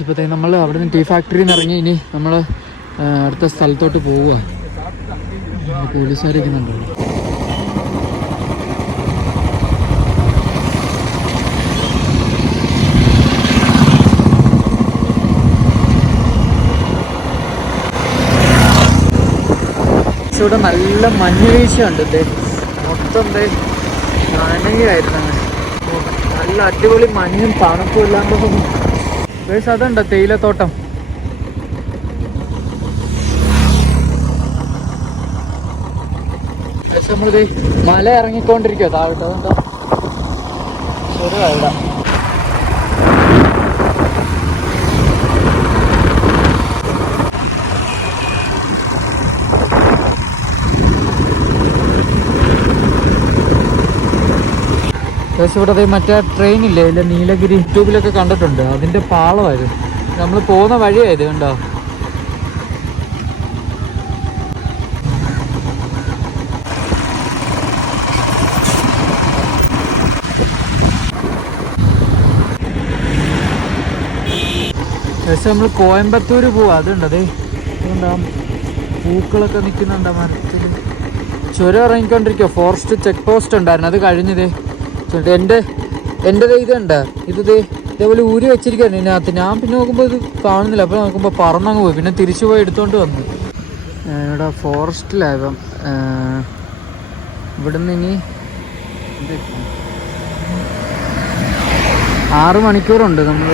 ഇപ്പോഴത്തേക്ക് നമ്മൾ അവിടെ നിന്ന് ടീ ഫാക്ടറിയിൽ നിന്ന് ഇറങ്ങി ഇനി നമ്മൾ അടുത്ത സ്ഥലത്തോട്ട് പോവുക. പോലീസുകാരൊക്കെയുണ്ടല്ലോ. ഇവിടെ നല്ല മഞ്ഞ് വീഴ്ചയുണ്ട്. മൊത്തം നനയായിരുന്നു. നല്ല അടിപൊളി മഞ്ഞും തണുപ്പും എല്ലാം കൂടെ. അതുണ്ടോ തേയിലത്തോട്ടം. നമ്മളിത് മല ഇറങ്ങിക്കൊണ്ടിരിക്കുക താഴോട്ട്. അതെന്താ ഒരു ഇവിടെ ഇവിടെ മറ്റേ ട്രെയിനില്ലേ, ഇല്ല നീലഗിരി യൂട്യൂബിലൊക്കെ കണ്ടിട്ടുണ്ട്. അതിൻ്റെ പാളമായിരുന്നു. നമ്മൾ പോകുന്ന വഴിയായത് കണ്ടോ. പക്ഷെ നമ്മൾ കോയമ്പത്തൂർ പോവാ. അതുണ്ടത് അതുകൊണ്ടാ പൂക്കളൊക്കെ നിൽക്കുന്നുണ്ടോ മരത്തിൽ. ചുരം ഇറങ്ങിക്കൊണ്ടിരിക്കുക. ഫോറസ്റ്റ് ചെക്ക് പോസ്റ്റ് ഉണ്ടായിരുന്നു, അത് കഴിഞ്ഞത്. എൻ്റെ ഇതുണ്ട്. ഇതേപോലെ ഊരി വെച്ചിരിക്കുകയാണ് ഇതിനകത്ത്. ഞാൻ പിന്നെ നോക്കുമ്പോൾ ഇത് കാണുന്നില്ല. അപ്പോൾ നോക്കുമ്പോൾ പറന്നങ്ങ് പോയി. പിന്നെ തിരിച്ചു പോയി എടുത്തുകൊണ്ട് വന്നു. ഇവിടെ ഫോറസ്റ്റിലായപ്പം ഇവിടുന്ന് ഇനി 6 മണിക്കൂറുണ്ട് നമ്മൾ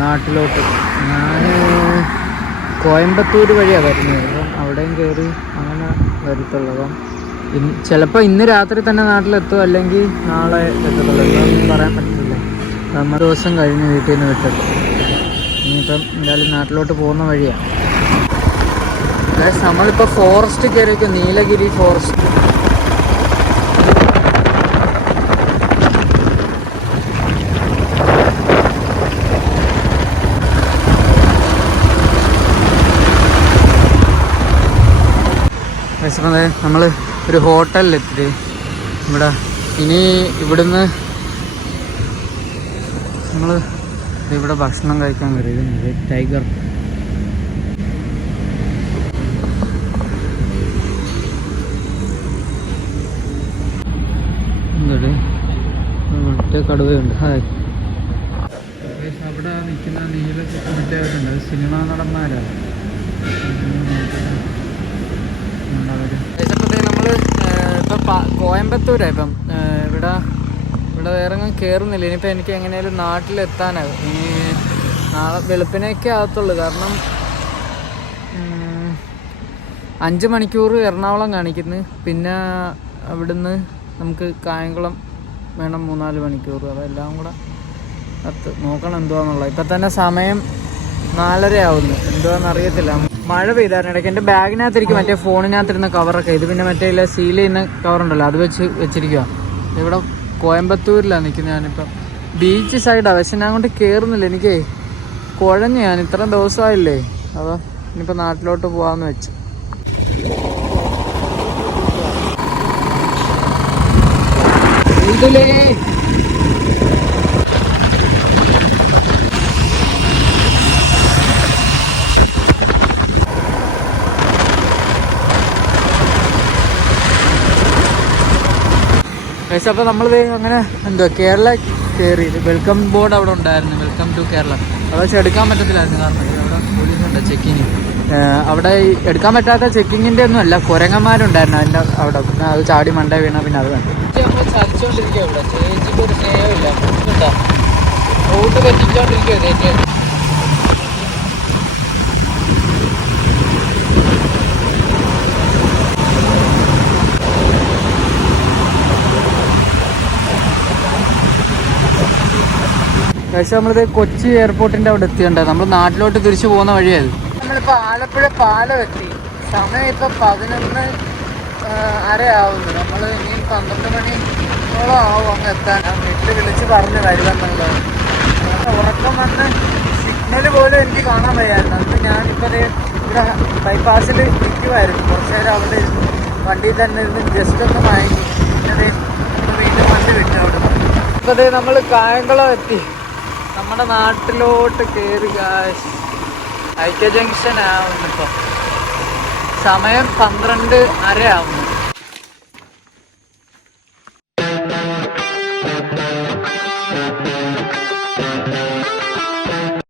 നാട്ടിലോട്ട്. ഞാൻ കോയമ്പത്തൂർ വഴിയാണ് വരുന്നത്. അപ്പം അവിടെയും കയറി അങ്ങനെ വരത്തുള്ളൂ. അപ്പം ചിലപ്പോൾ ഇന്ന് രാത്രി തന്നെ നാട്ടിലെത്തും, അല്ലെങ്കിൽ നാളെ എത്തത്തുള്ളൂ. ഇതൊന്നും പറയാൻ പറ്റില്ല. നമ്മൾ ദിവസം കഴിഞ്ഞ് വീട്ടിൽ നിന്ന് വിട്ടിട്ട് ഇനിയിപ്പം എന്തായാലും നാട്ടിലോട്ട് പോകുന്ന വഴിയാണ്. നമ്മളിപ്പോൾ ഫോറസ്റ്റ് കയറിയൊക്കെ, നീലഗിരി ഫോറസ്റ്റ്. നമ്മൾ ഒരു ഹോട്ടലിലെത്തി. ഇനി ഇവിടുന്ന് നമ്മൾ ഇവിടെ ഭക്ഷണം കഴിക്കാൻ കയറിയത് ടൈഗർ. മറ്റേ കടുവയുണ്ട്. ഹായ്. അവിടെ നിൽക്കുന്ന നീലക്കുണ്ട്. സിനിമ നടന്മാരാണ്. നമ്മൾ കോയമ്പത്തൂരാണ് ഇപ്പം. ഇവിടെ വേറെ ഒന്നും കയറുന്നില്ല. ഇനിയിപ്പോൾ എനിക്ക് എങ്ങനെയാലും നാട്ടിലെത്താനാകും. ഇനി നാളെ വെളുപ്പിനൊക്കെ ആകത്തുള്ളൂ. കാരണം 5 മണിക്കൂർ എറണാകുളം കാണിക്കുന്നു. പിന്നെ അവിടുന്ന് നമുക്ക് കായംകുളം വേണം 3-4 മണിക്കൂർ. അതെല്ലാം കൂടെ നോക്കണം എന്തുവാന്നുള്ളത്. ഇപ്പം തന്നെ സമയം 4:30 ആവുന്നു. എന്തുവാന്ന് അറിയത്തില്ല. മഴ പെയ്തായിരുന്നു ഇടയ്ക്ക്. എൻ്റെ ബാഗിനകത്തിരിക്കും മറ്റേ ഫോണിനകത്തിരുന്ന കവറൊക്കെ. ഇത് പിന്നെ മറ്റേ ഇല്ല സീൽ ചെയ്യുന്ന കവറുണ്ടല്ലോ, അത് വെച്ചിരിക്കുക. ഇവിടെ കോയമ്പത്തൂരിലാണ് നിൽക്കുന്നത് ഞാനിപ്പം. ബീച്ച് സൈഡാണ്. പക്ഷെ ഞാൻ കൊണ്ട് കയറുന്നില്ല. എനിക്ക് കുഴഞ്ഞു. ഞാൻ ഇത്ര ദിവസമായില്ലേ. അപ്പോൾ ഇനിയിപ്പോൾ നാട്ടിലോട്ട് പോകാമെന്ന് വെച്ച്. ഇതിലേ അപ്പോൾ നമ്മൾ അങ്ങനെ കേരള കയറി. വെൽക്കം ബോർഡ് അവിടെ ഉണ്ടായിരുന്നു, വെൽക്കം ടു കേരള. അത് പക്ഷെ എടുക്കാൻ പറ്റത്തില്ലായിരുന്നു. കാരണം അവിടെ പോലീസുണ്ട് ചെക്കിങ്. അവിടെ എടുക്കാൻ പറ്റാത്ത ചെക്കിങ്ങിൻ്റെ ഒന്നും അല്ല, കുരങ്ങന്മാരുണ്ടായിരുന്നു അതിൻ്റെ അവിടെ. പിന്നെ അത് ചാടി മണ്ട വീണ പിന്നെ അത് കണ്ടു. നമ്മൾ ചലിച്ചുകൊണ്ടിരിക്കുക. ഇവിടെ ചേച്ചിക്ക് ഒരു സ്നേഹമില്ല. കേട്ടോ, റൂട്ട് പറ്റിച്ചോണ്ടിരിക്കുക ചേച്ചി. പക്ഷെ നമ്മളിത് കൊച്ചി എയർപോർട്ടിൻ്റെ അവിടെ എത്തിയുണ്ട്. നമ്മൾ നാട്ടിലോട്ട് തിരിച്ചു പോകുന്ന വഴിയായത്. നമ്മളിപ്പോൾ ആലപ്പുഴ പാലം എത്തി. സമയം ഇപ്പോൾ 11:30 ആവുന്നു. നമ്മൾ ഇനി 12 മണിയോളം ആവും അങ്ങ് എത്താൻ. വീട്ടിൽ വിളിച്ച് പറഞ്ഞ് വരുമെന്നുള്ളത്. ഉറക്കം വന്ന് സിഗ്നൽ പോലും എനിക്ക് കാണാൻ വയ്യായിരുന്നു. അന്ന് ഞാനിപ്പോൾ ഇവിടെ ബൈപ്പാസിൽ നിൽക്കുമായിരുന്നു. കുറച്ച് നേരം അവിടെ ഇരുന്നു, വണ്ടിയിൽ തന്നെ ഇരുന്ന് ജസ്റ്റ് ഒന്ന് മയങ്ങി. പിന്നെ വീണ്ടും വണ്ടി വിട്ടു അവിടെ. ഇപ്പോൾ നമ്മൾ കായംകുളം എത്തി. നമ്മുടെ നാട്ടിലോട്ട് കയറി ഐക്യ ജംഗ്ഷൻ ആവുന്നു. ഇപ്പോൾ സമയം 12:30 ആവുന്നു.